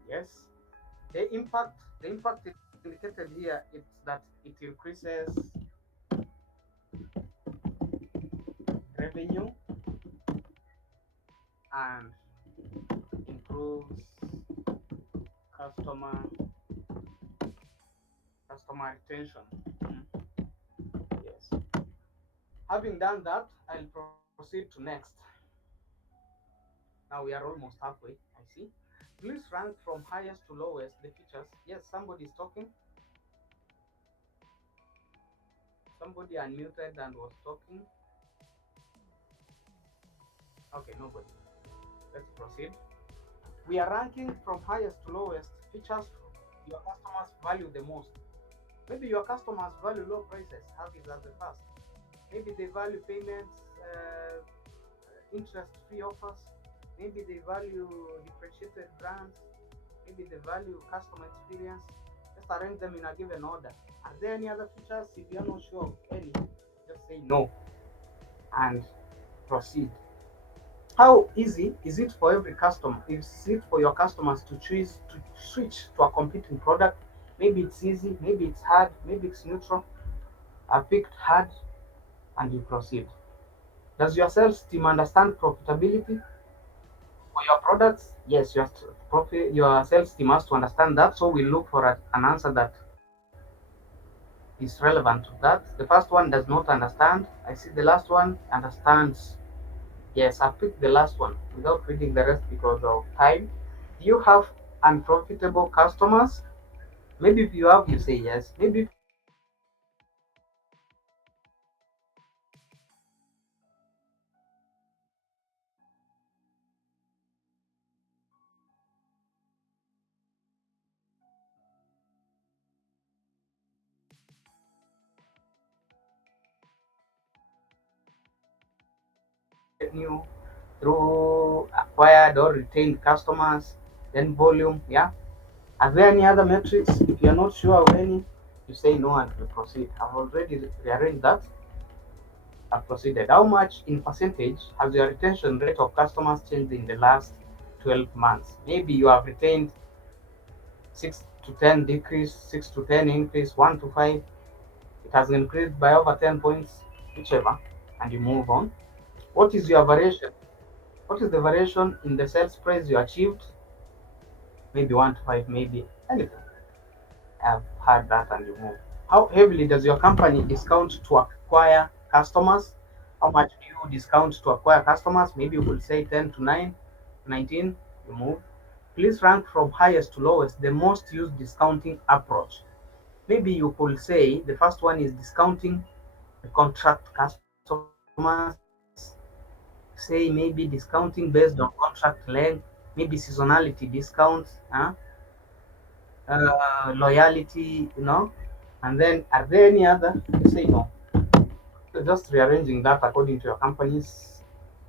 yes, the impact indicated here is that it increases revenue and improves customer customer retention. Yes. Having done that, I'll proceed to next. Now we are almost halfway. I see. Please rank from highest to lowest the features. Yes, somebody is talking. Somebody unmuted and was talking. Okay, nobody. Let's proceed. We are ranking from highest to lowest features your customers value the most. Maybe your customers value low prices, have it as the first. Maybe they value payments, interest-free offers. Maybe they value differentiated brands. Maybe they value customer experience. Just arrange them in a given order. Are there any other features? If you're not sure of any, just say no and proceed. How easy is it for every customer? Is it for your customers to choose to switch to a competing product? Maybe it's easy, maybe it's hard, maybe it's neutral. I picked hard and you proceed. Does your sales team understand profitability for your products? Yes, your sales team has to understand that. So we look for an answer that is relevant to that. The first one does not understand. I see the last one understands. Yes, I picked the last one without reading the rest because of time. Do you have unprofitable customers? Maybe if you have, you say yes. Maybe if you don't, you say no. revenue through acquired or retained customers, then volume. Yeah. Are there any other metrics? If you're not sure of any, you say no and we proceed. I've already rearranged that. I've proceeded. How much in percentage has your retention rate of customers changed in the last 12 months? Maybe you have retained 6 to 10 decrease, 6 to 10 increase, 1 to 5. It has increased by over 10 points, whichever, and you move on. What is your variation? What is the variation in the sales price you achieved? Maybe 1 to 5, maybe anything. I've had that and you move. How heavily does your company discount to acquire customers? How much do you discount to acquire customers? Maybe you could say 10 to 9, 19, you move. Please rank from highest to lowest the most used discounting approach. Maybe you could say the first one is discounting the contract customers. Say maybe discounting based on contract length, maybe seasonality discounts, loyalty, and then are there any other? You say no. So just rearranging that according to your company's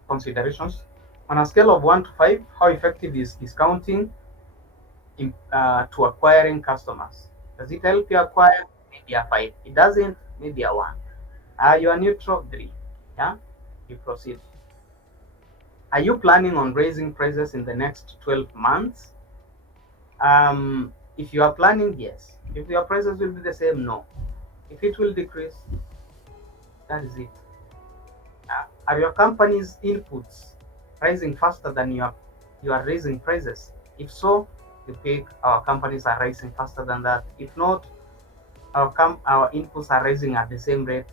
considerations. On a scale of 1 to 5, how effective is discounting to acquiring customers? Does it help you acquire? Maybe a 5. It doesn't, maybe a 1. You are neutral, 3. Yeah, you proceed. Are you planning on raising prices in the next 12 months? If you are planning, yes. If your prices will be the same, no. If it will decrease, that is it. Are your company's inputs rising faster than you are raising prices? If so, you pick our companies are rising faster than that. If not, our inputs are rising at the same rate.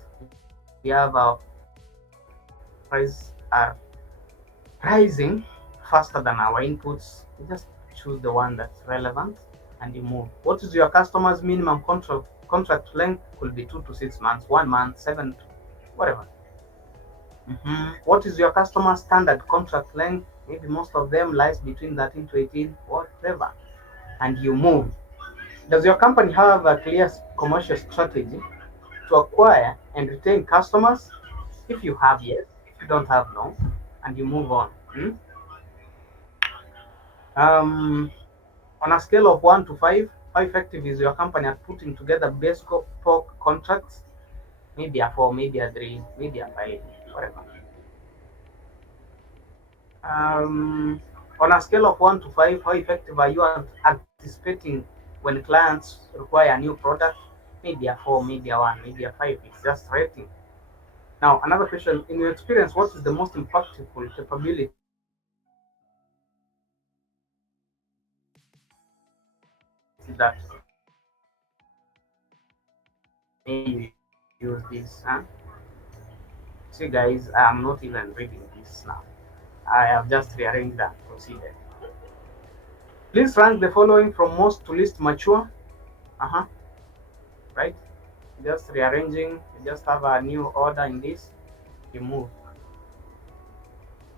We have our prices are rising faster than our inputs. You just choose the one that's relevant and you move. What is your customer's minimum contract length? Could be 2 to 6 months, 1 month, 7, whatever. What is your customer's standard contract length? Maybe most of them lies between 13 to 18, whatever. And you move. Does your company have a clear commercial strategy to acquire and retain customers? If you have, yes. If you don't have, no. And you move on. On a scale of 1 to 5, how effective is your company at putting together bespoke contracts? Maybe a 4, maybe a 3, maybe a 5, whatever. On a scale of 1 to 5, how effective are you at anticipating when clients require a new product? Maybe a 4, maybe a 1, maybe a 5. It's just rating. Now, another question. In your experience, what is the most impactful capability that may use this? See, guys, I'm not even reading this now. I have just rearranged and proceeded. Please rank the following from most to least mature. Right? Just rearranging. You just have a new order in this. You move.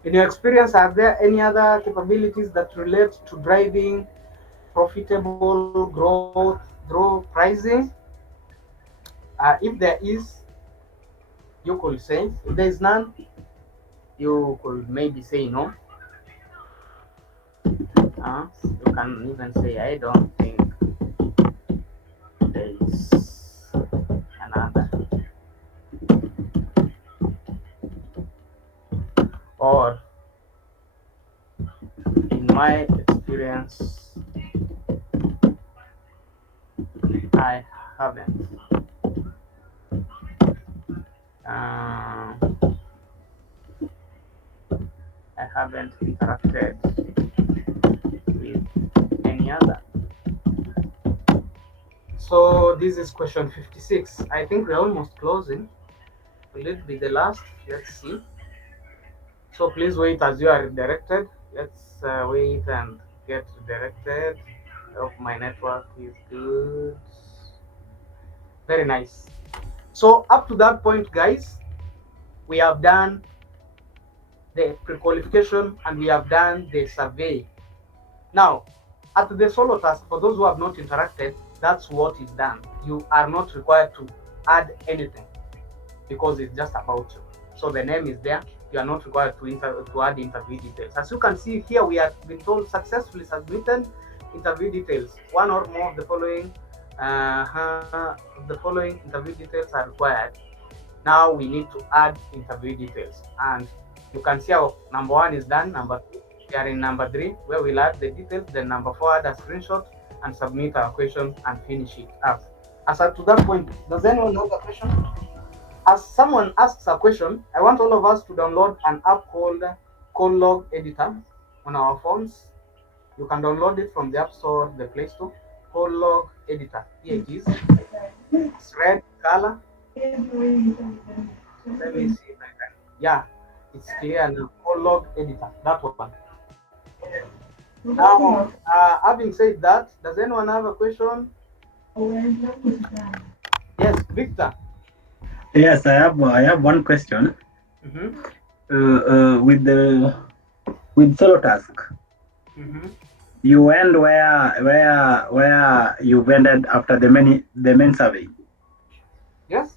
In your experience, are there any other capabilities that relate to driving profitable growth through pricing? If there is, you could say. If there is none, you could maybe say no. You can even say, I don't think there is another. Or, in my experience, I haven't. I haven't interacted with any other. So this is question 56. I think we're almost closing. Will it be the last? Let's see. So please wait as you are redirected. Let's wait and get redirected. Hope my network is good. Very nice. So up to that point, guys, we have done the pre-qualification and we have done the survey. Now, at the solo task, for those who have not interacted, that's what is done. You are not required to add anything because it's just about you. So the name is there, you are not required to add interview details. As you can see here, we have been told successfully submitted interview details. One or more of the following interview details are required. Now we need to add interview details, and you can see our number 1 is done. Number 2, we are in number 3, where we'll add the details. Then number 4, add a screenshot and submit our question and finish it up. As up to that point, does anyone have a question? As someone asks a question, I want all of us to download an app called Code Log Editor on our phones. You can download it from the App Store, the Play Store. Code Log Editor. Here it is. It's red color. Let me see if I can. Yeah, it's clear now. Code Log Editor. That one. Now, having said that, does anyone have a question? Yes, Victor. Yes, I have one question. With solo task, you end where you've ended after the main survey. Yes.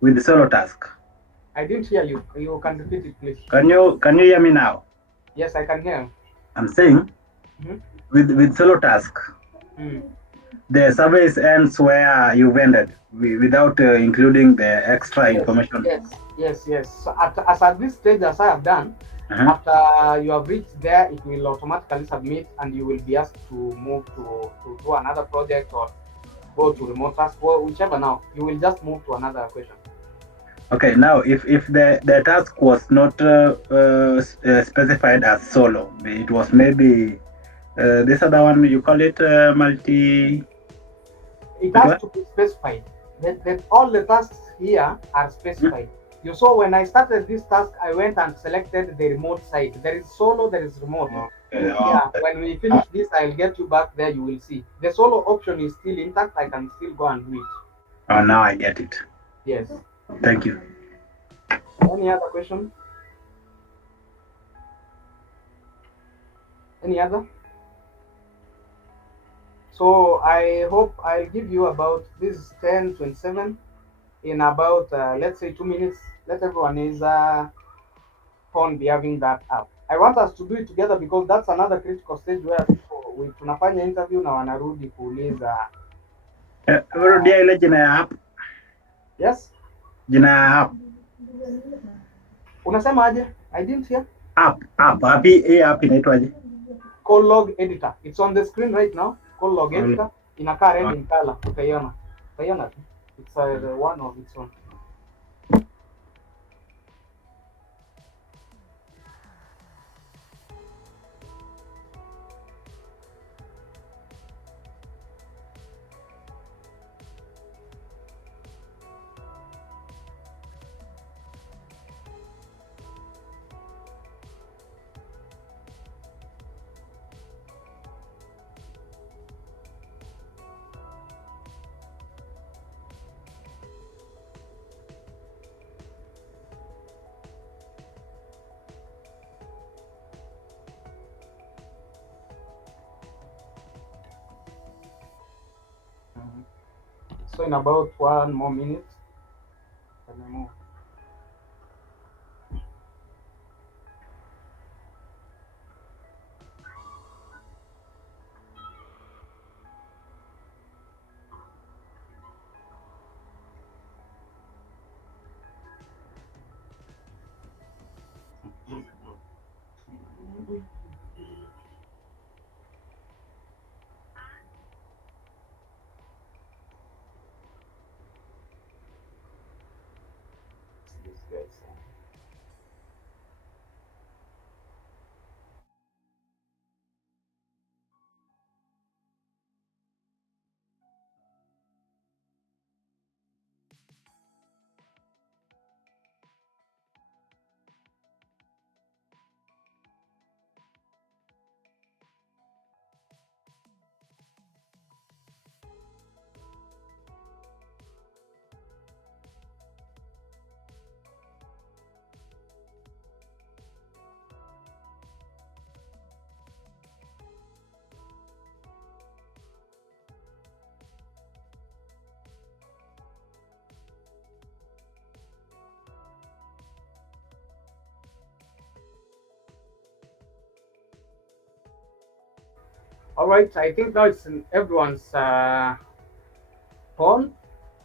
With the solo task. I didn't hear you. You can repeat it, please. Can you hear me now? Yes, I can hear. I'm saying with solo task, the surveys ends where you've ended without including the extra information. Yes. So at this stage, as I have done, after you have reached there, it will automatically submit, and you will be asked to move to do another project or go to remote task, or whichever. Now you will just move to another question. Okay, now if the task was not specified as solo, it was maybe this other one, you call it multi. It has to be specified. That all the tasks here are specified. You saw when I started this task, I went and selected the remote side. There is solo, there is remote. Yeah, when we finish this, I'll get you back there. You will see the solo option is still intact. I can still go and do it. Oh, now I get it. Yes. Thank you. Any other question? Any other? So I hope I'll give you about this 10:27 in about let's say 2 minutes. Let everyone is phone be having that app. I want us to do it together because that's another critical stage where people tunafanya interview na wanarudi kuuliza. Rudia ile jina ya app. Yes? Jina ya app. Unasema aje? I didn't hear. App. Hii app inaitwaje? Call Log Editor. It's on the screen right now. Call Log Editor. Inakaa red in color. Utaiona. It's the one of its own. So in about 1 more minute, can I move? This guy's All right, I think now it's in everyone's phone.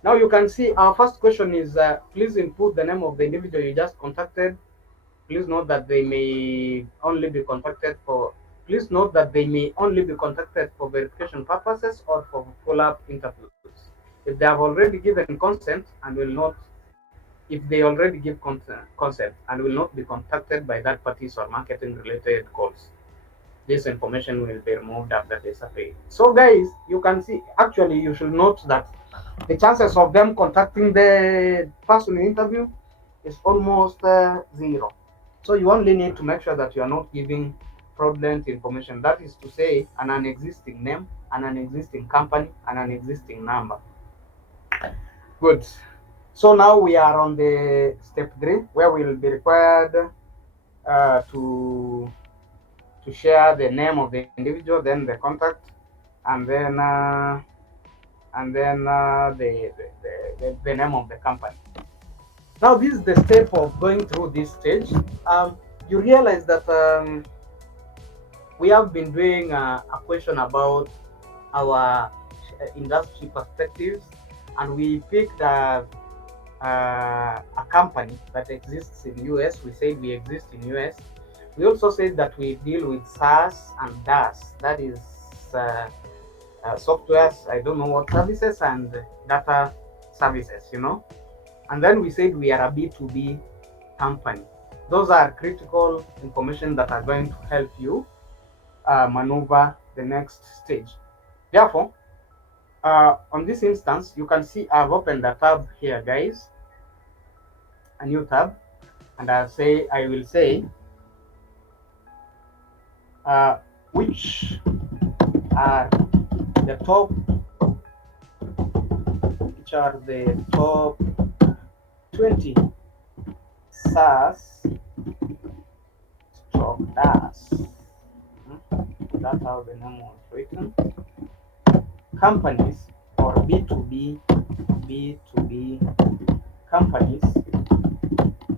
Now you can see our first question is please input the name of the individual you just contacted. Please note that they may only be contacted for Please note that they may only be contacted for verification purposes or for follow-up interviews. If they have already given consent and will not if they already give consent and will not be contacted by third parties or marketing related calls, this information will be removed after the survey. So guys, you can see, actually you should note that the chances of them contacting the person in interview is almost zero. So you only need to make sure that you are not giving fraudulent information. That is to say, an existing name, an existing company, and an existing number. Good. So now we are on the step 3, where we will be required to share the name of the individual, then the contact, and then the name of the company. Now this is the step of going through this stage. You realize that we have been doing a question about our industry perspectives, and we picked a company that exists in US. We said we exist in US. We also said that we deal with SaaS and DaaS, that is softwares, I don't know what services, and data services, And then we said we are a B2B company. Those are critical information that are going to help you maneuver the next stage. Therefore, on this instance, you can see I've opened a tab here, guys, a new tab, and I will say which are the top which are the top 20 SaaS stroke DaaS. That's how the name was written. Companies or B2B companies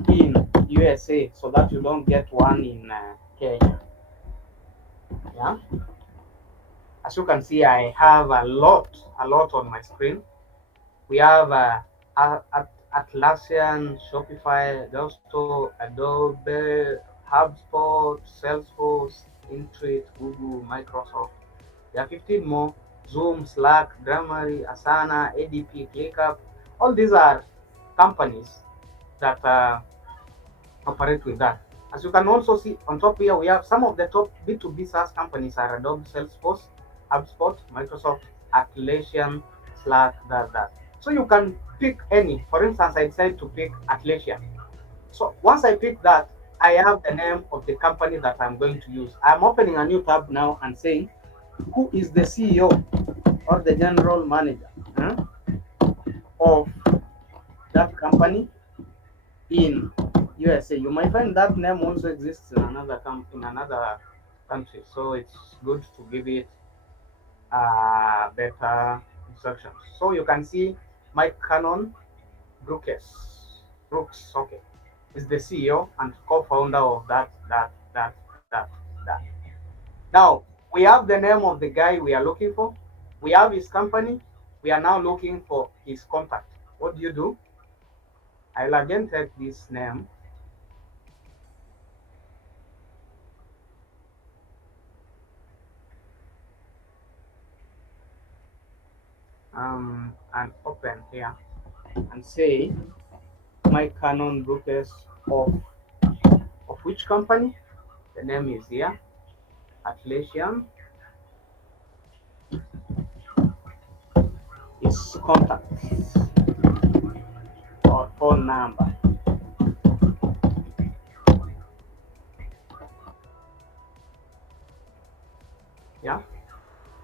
in USA, so that you don't get one in Kenya. Yeah. As you can see, I have a lot on my screen. We have Atlassian, Shopify, Gusto, Adobe, HubSpot, Salesforce, Intuit, Google, Microsoft. There are 15 more. Zoom, Slack, Grammarly, Asana, ADP, ClickUp. All these are companies that operate with that. As you can also see on top here, we have some of the top B2B SaaS companies are Adobe, Salesforce, HubSpot, Microsoft, Atlassian, Slack, that. So you can pick any. For instance, I decided to pick Atlassian. So once I pick that, I have the name of the company that I'm going to use. I'm opening a new tab now and saying, who is the CEO or the general manager of that company in USA? You might find that name also exists in another country, so it's good to give it better instructions. So you can see Mike Cannon Brooks, okay, is the CEO and co-founder of that. Now we have the name of the guy we are looking for. We have his company. We are now looking for his contact. What do you do? I'll again take this name. And open here and say Mike Cannon Brokers of which company? The name is here, Atlassian. His contact or phone number.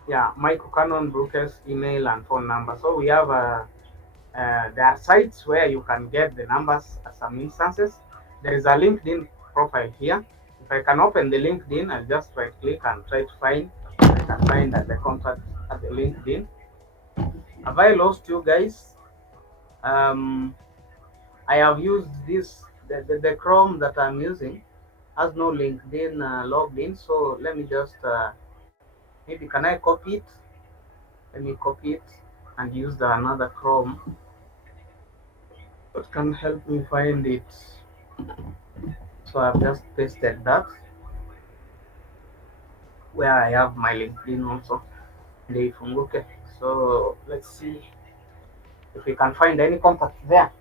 Yeah, Mike Cannon Brokers email and phone number. So we have there are sites where you can get the numbers at some instances. There is a LinkedIn profile here. If I can open the LinkedIn, I'll just right click and try to find. I can find the contact at the LinkedIn. Have I lost you guys? I have used the Chrome that I'm using has no LinkedIn logged in. So let me just Maybe can I copy it? Let me copy it and use the another Chrome that can help me find it. So I've just pasted that where I have my LinkedIn also. Okay. So let's see if we can find any contact there.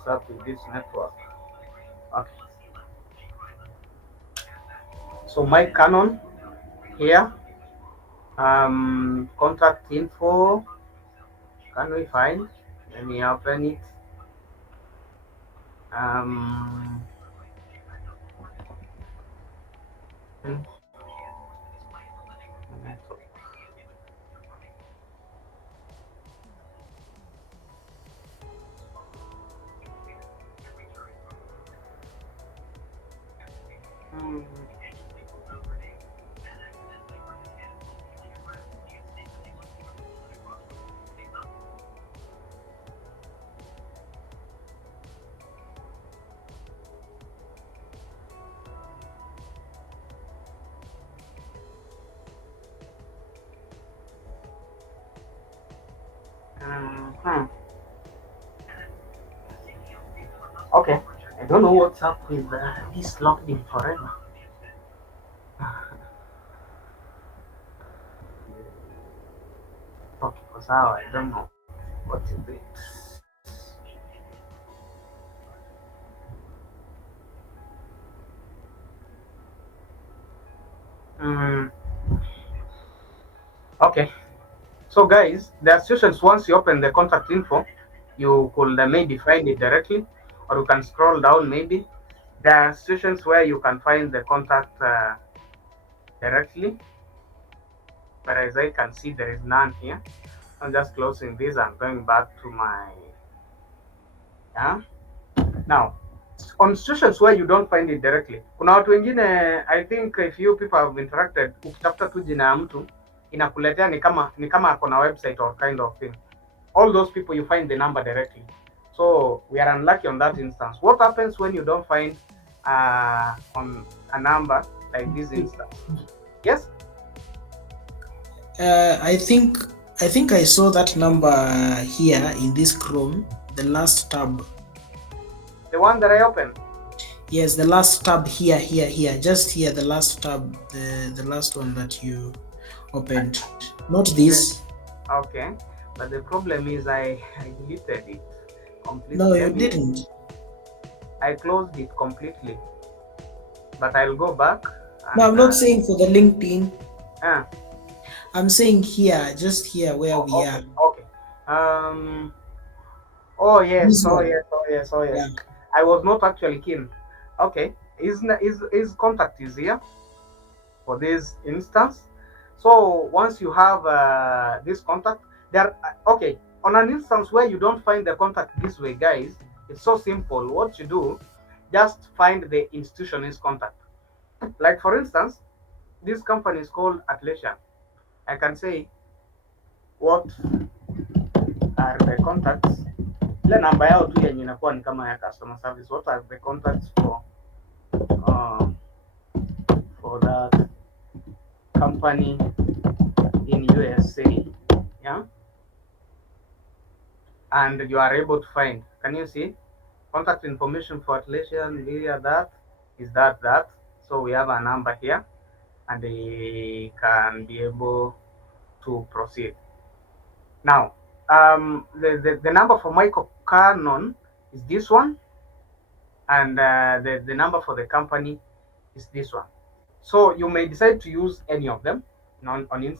Start with this network. Okay. So my Canon here. Contact info. Can we find? Let me open it. Um, hmm, hmm. Okay. I don't know what's up with this locked in forever. Okay, because how I don't know what is it. Mm, okay. So guys, there are situations once you open the contact info, you could maybe find it directly, or you can scroll down maybe. There are situations where you can find the contact directly, but as I can see, there is none here. I'm just closing this and going back to my, yeah. Now, on situations where you don't find it directly, kuna watu wengine, I think if you people have interacted, ukitafuta tu jina ya mtu inakuletea ni kama ako na website or kind of thing. All those people you find the number directly. So we are unlucky on that instance. What happens when you don't find on a number like this instance? Yes. I think I saw that number here in this Chrome, the last tab. The one that I opened. Yes, the last tab here, just here, the last tab, the last one that you opened, not this. Okay, but the problem is I deleted it completely. No, you didn't. I closed it completely, but I'll go back. No, I'm not saying for the LinkedIn. Ah. I'm saying here, just here where we are. Okay. Oh yes. This Oh one. yes. Oh yes. Oh yes. Yeah. I was not actually keen. Okay. His contact is here for this instance. So once you have this contact, there. Okay. On an instance where you don't find the contact this way, guys, it's so simple. What you do, just find the institution's contact. Like for instance, this company is called Atlassian. I can say what are the contacts. Ile namba yao tu yenye inakuwa ni kama ya customer service. What are the contacts for that company in USA? Yeah, and you are able to find. Can you see contact information for Atlassian? Via that is that. So we have a number here, and they can be able to proceed. Now, the number for Michael Cannon is this one, and the number for the company is this one. So you may decide to use any of them on instance.